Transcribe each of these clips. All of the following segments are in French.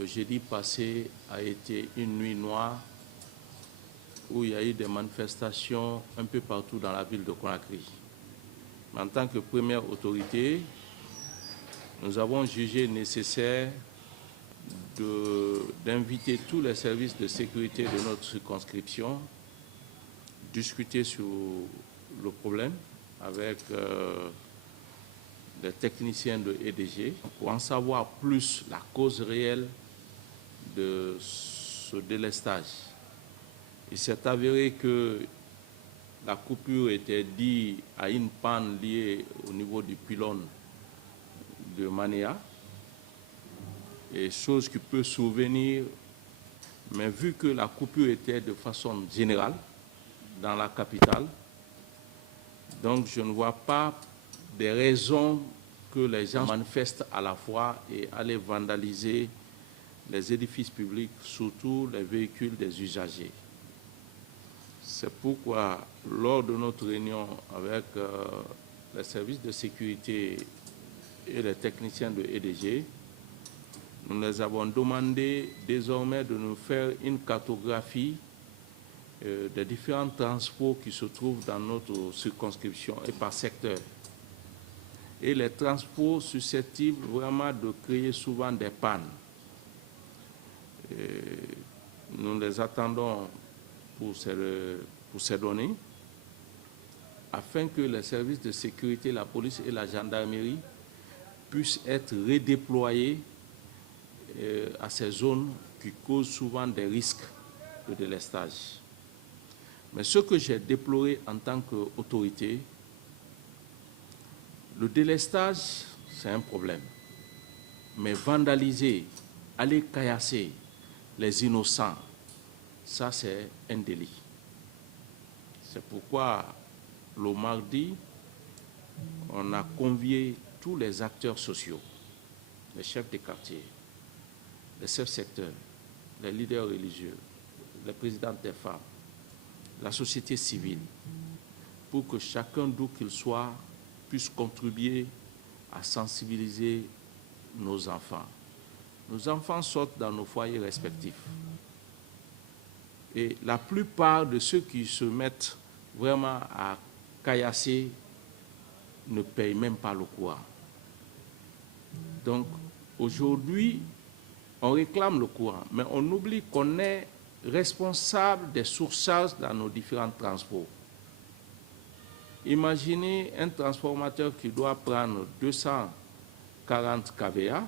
Le jeudi passé a été une nuit noire où il y a eu des manifestations un peu partout dans la ville de Conakry. Mais en tant que première autorité, nous avons jugé nécessaire d'inviter tous les services de sécurité de notre circonscription, discuter sur le problème avec les techniciens de EDG pour en savoir plus la cause réelle de ce délestage. Il s'est avéré que la coupure était due à une panne liée au niveau du pylône de Manéa, et chose qui peut survenir, mais vu que la coupure était de façon générale dans la capitale, donc je ne vois pas des raisons que les gens manifestent à la fois et allaient vandaliser les édifices publics, surtout les véhicules des usagers. C'est pourquoi, lors de notre réunion avec les services de sécurité et les techniciens de EDG, nous les avons demandé désormais de nous faire une cartographie des différents transports qui se trouvent dans notre circonscription et par secteur. Et les transports susceptibles vraiment de créer souvent des pannes. Nous les attendons pour ces données, afin que les services de sécurité, la police et la gendarmerie puissent être redéployés à ces zones qui causent souvent des risques de délestage. Mais ce que j'ai déploré en tant qu'autorité, le délestage, c'est un problème. Mais vandaliser, aller caillasser les innocents, ça c'est un délit. C'est pourquoi le mardi, on a convié tous les acteurs sociaux, les chefs de quartier, les chefs secteurs, les leaders religieux, les présidents des femmes, la société civile, pour que chacun d'où qu'il soit puisse contribuer à sensibiliser nos enfants. Nos enfants sortent dans nos foyers respectifs. Et la plupart de ceux qui se mettent vraiment à caillasser ne payent même pas le courant. Donc, aujourd'hui, on réclame le courant, mais on oublie qu'on est responsable des surcharges dans nos différents transports. Imaginez un transformateur qui doit prendre 240 kVA.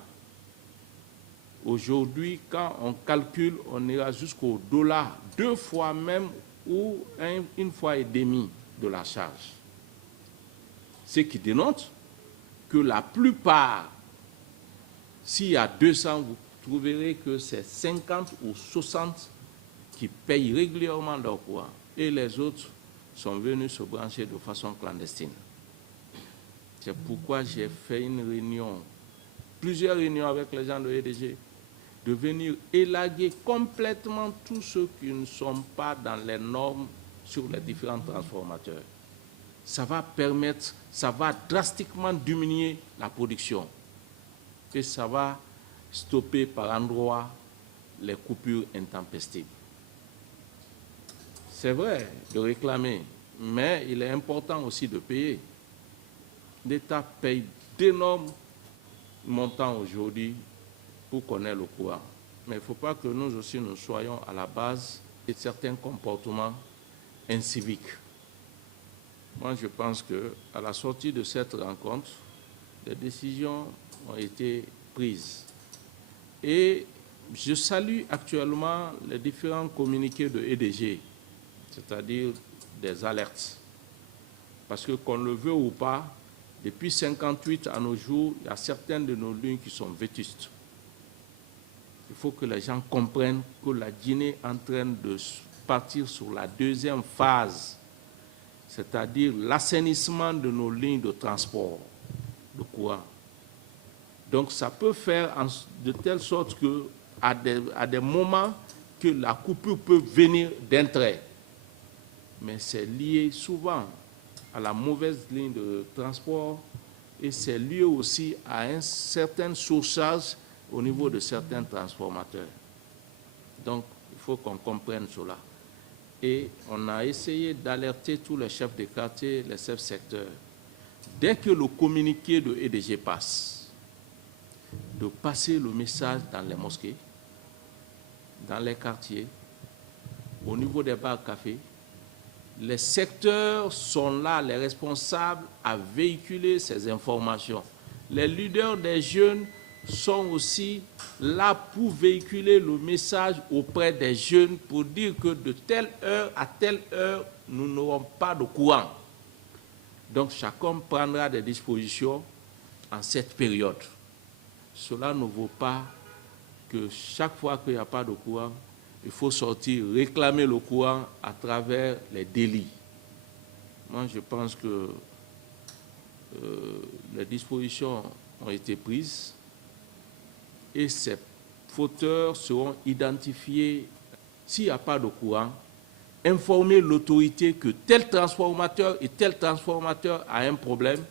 Aujourd'hui, quand on calcule, on ira jusqu'au dollar, 2 fois même ou 1,5 fois de la charge. Ce qui dénote que la plupart, s'il y a 200, vous trouverez que c'est 50 ou 60 qui payent régulièrement leur courant. Et les autres sont venus se brancher de façon clandestine. C'est pourquoi j'ai fait une réunion, plusieurs réunions avec les gens de EDG, de venir élaguer complètement tous ceux qui ne sont pas dans les normes sur les différents transformateurs. Ça va permettre, ça va drastiquement diminuer la production. Et ça va stopper par endroits les coupures intempestives. C'est vrai de réclamer, mais il est important aussi de payer. L'État paye d'énormes montants aujourd'hui pour qu'on ait le courant. Mais il ne faut pas que nous aussi nous soyons à la base de certains comportements inciviques. Moi, je pense qu'à la sortie de cette rencontre, des décisions ont été prises. Et je salue actuellement les différents communiqués de EDG, c'est-à-dire des alertes. Parce que qu'on le veut ou pas, depuis 1958 à nos jours, il y a certaines de nos lignes qui sont vétustes. Il faut que les gens comprennent que la Guinée est en train de partir sur la deuxième phase, c'est-à-dire l'assainissement de nos lignes de transport de courant. Donc ça peut faire de telle sorte qu'à des moments que la coupure peut venir d'un trait. Mais c'est lié souvent à la mauvaise ligne de transport et c'est lié aussi à une certaine surcharge au niveau de certains transformateurs. Donc, il faut qu'on comprenne cela. Et on a essayé d'alerter tous les chefs de quartier, les chefs secteurs. Dès que le communiqué de EDG passe, de passer le message dans les mosquées, dans les quartiers, au niveau des bars à café. Les secteurs sont là, les responsables, à véhiculer ces informations. Les leaders des jeunes sont aussi là pour véhiculer le message auprès des jeunes pour dire que de telle heure à telle heure, nous n'aurons pas de courant. Donc chacun prendra des dispositions en cette période. Cela ne vaut pas que chaque fois qu'il n'y a pas de courant, il faut sortir, réclamer le courant à travers les délits. Moi, je pense que les dispositions ont été prises et ces fauteurs seront identifiés. S'il n'y a pas de courant, informer l'autorité que tel transformateur et tel transformateur a un problème,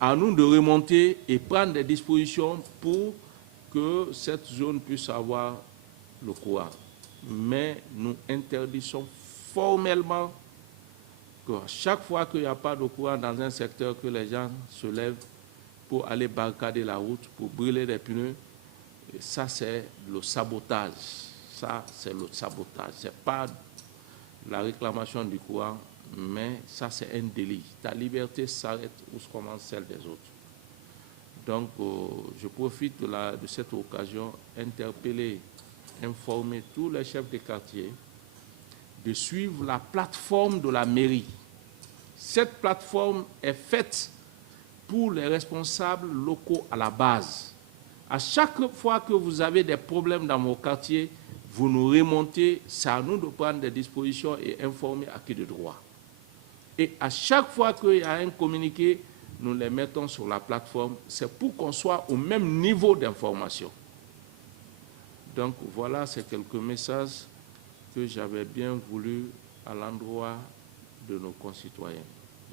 à nous de remonter et prendre des dispositions pour que cette zone puisse avoir le courant. Mais nous interdisons formellement qu'à chaque fois qu'il n'y a pas de courant dans un secteur, que les gens se lèvent pour aller barricader la route, pour brûler les pneus. Et ça, c'est le sabotage. Ça, c'est le sabotage. Ce n'est pas la réclamation du courant, mais ça, c'est un délit. Ta liberté s'arrête où commence celle des autres. Donc, je profite de cette occasion, interpeller, informer tous les chefs de quartier de suivre la plateforme de la mairie. Cette plateforme est faite pour les responsables locaux à la base. À chaque fois que vous avez des problèmes dans vos quartiers, vous nous remontez, c'est à nous de prendre des dispositions et informer à qui de droit. Et à chaque fois qu'il y a un communiqué, nous les mettons sur la plateforme. C'est pour qu'on soit au même niveau d'information. Donc voilà, c'est quelques messages que j'avais bien voulu à l'endroit de nos concitoyens.